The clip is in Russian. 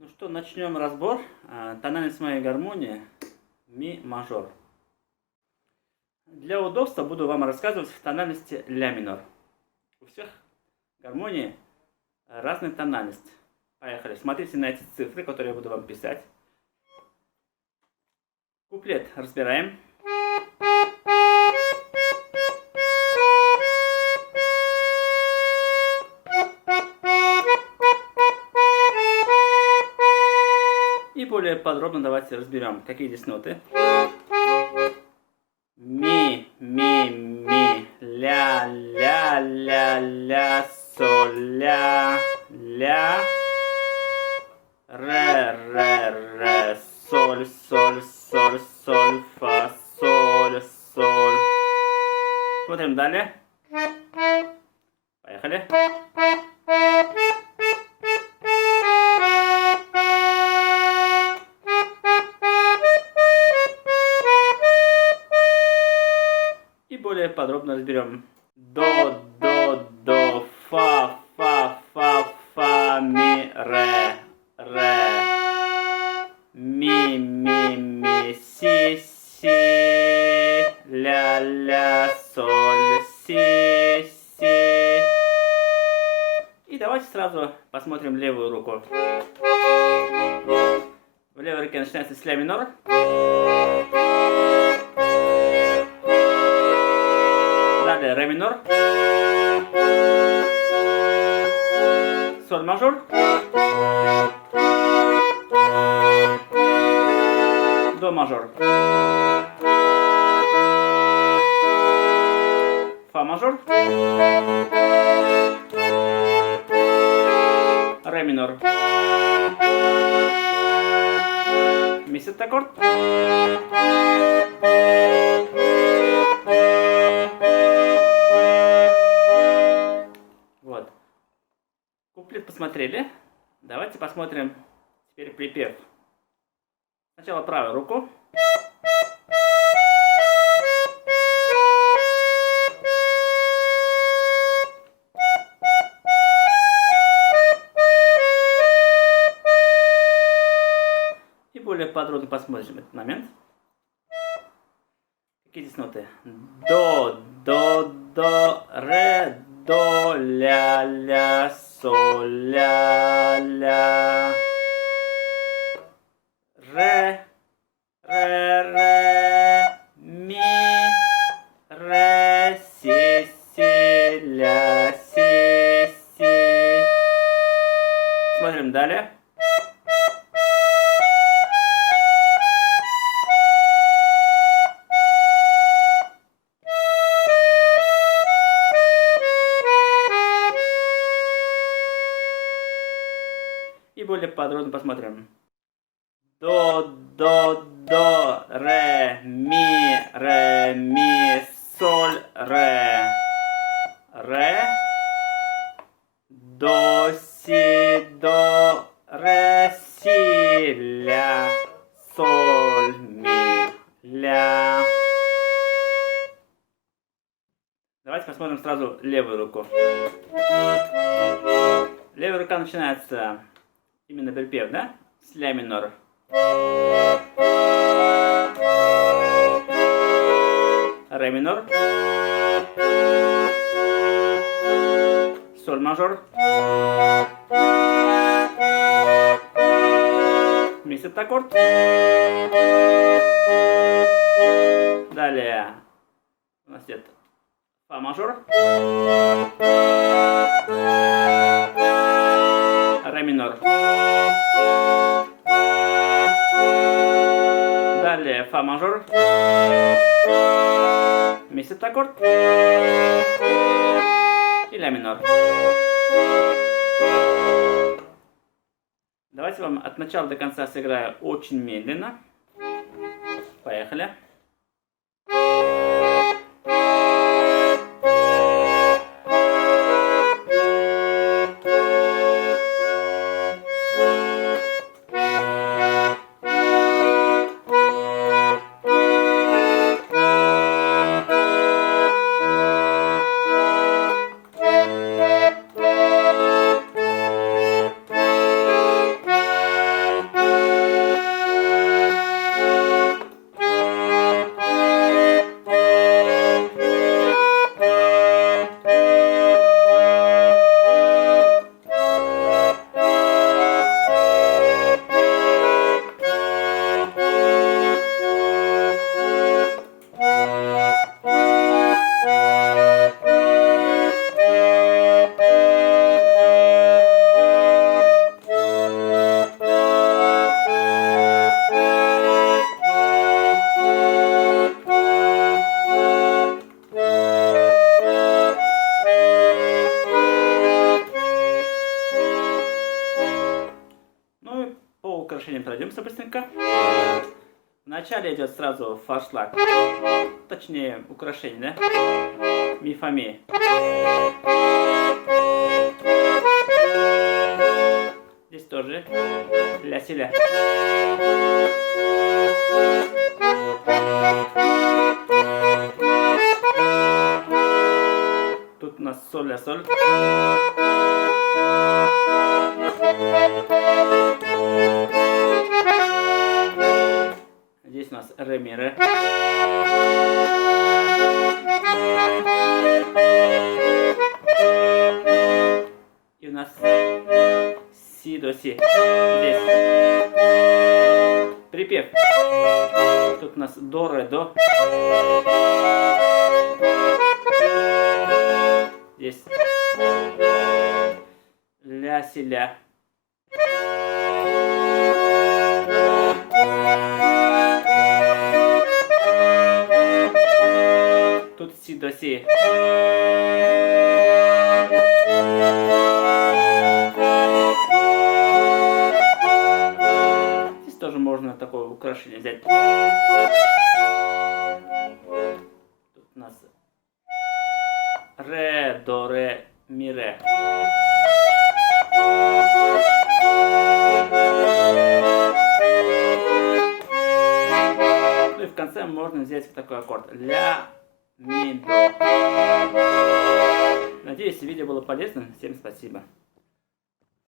Ну что, начнем разбор. Тональность моей гармонии ми мажор. Для удобства буду вам рассказывать в тональности ля минор. У всех гармонии разная тональность. Поехали. Смотрите на эти цифры, которые я буду вам писать. Куплет разбираем. И более подробно давайте разберем, какие здесь ноты. Ми, ми, ми, ля, ля, ля, ля, соль, ля, ля, ре, ре, ре, соль, соль, соль, соль, фа, соль, соль. Смотрим далее. Поехали. Более подробно разберем. До, до, фа, фа, фа, фа, ми, ре, ми, си, си, ля, ля, соль, си, си. И давайте сразу посмотрим левую руку. В левой руке начинается с ля минор. Далее ре минор, соль мажор, до мажор, фа мажор, ре минор, ми септаккорд, куплет посмотрели. Давайте посмотрим теперь припев. Сначала правую руку. И более подробно посмотрим этот момент. Какие здесь ноты? До, ре, до, ля, ля, соль, ля, ля, ре, ми, ре, си, си, ля, си, си. Смотрим далее. И более подробно посмотрим. До, ре, ми, соль, ре, до, си, ля, соль, ми, ля. Давайте посмотрим сразу левую руку. Левая рука начинается именно припев, да? С ля минор. Ре минор. Соль мажор. Ми септаккорд. Далее у нас идет фа мажор. Ре минор. Далее фа мажор. Ми септаккорд. И ля минор. Давайте вам от начала до конца сыграю очень медленно. Поехали. Пройдемся быстренько. Вначале идет сразу форшлаг, точнее украшение, да? Ми, фа, ми. Здесь тоже ля, си, ля. Тут у нас соль, ля, соль. Здесь у нас ре, ми, ре. И у нас си, до, си. Здесь припев. Тут у нас до, ре, до. Здесь ля, си, ля. Тут си, до, си. Здесь тоже можно такое украшение взять. Тут у нас ре, до, ре, ми, ре. Ну и в конце можно взять такой аккорд. Ля, ми, до. Надеюсь, видео было полезным. Всем спасибо.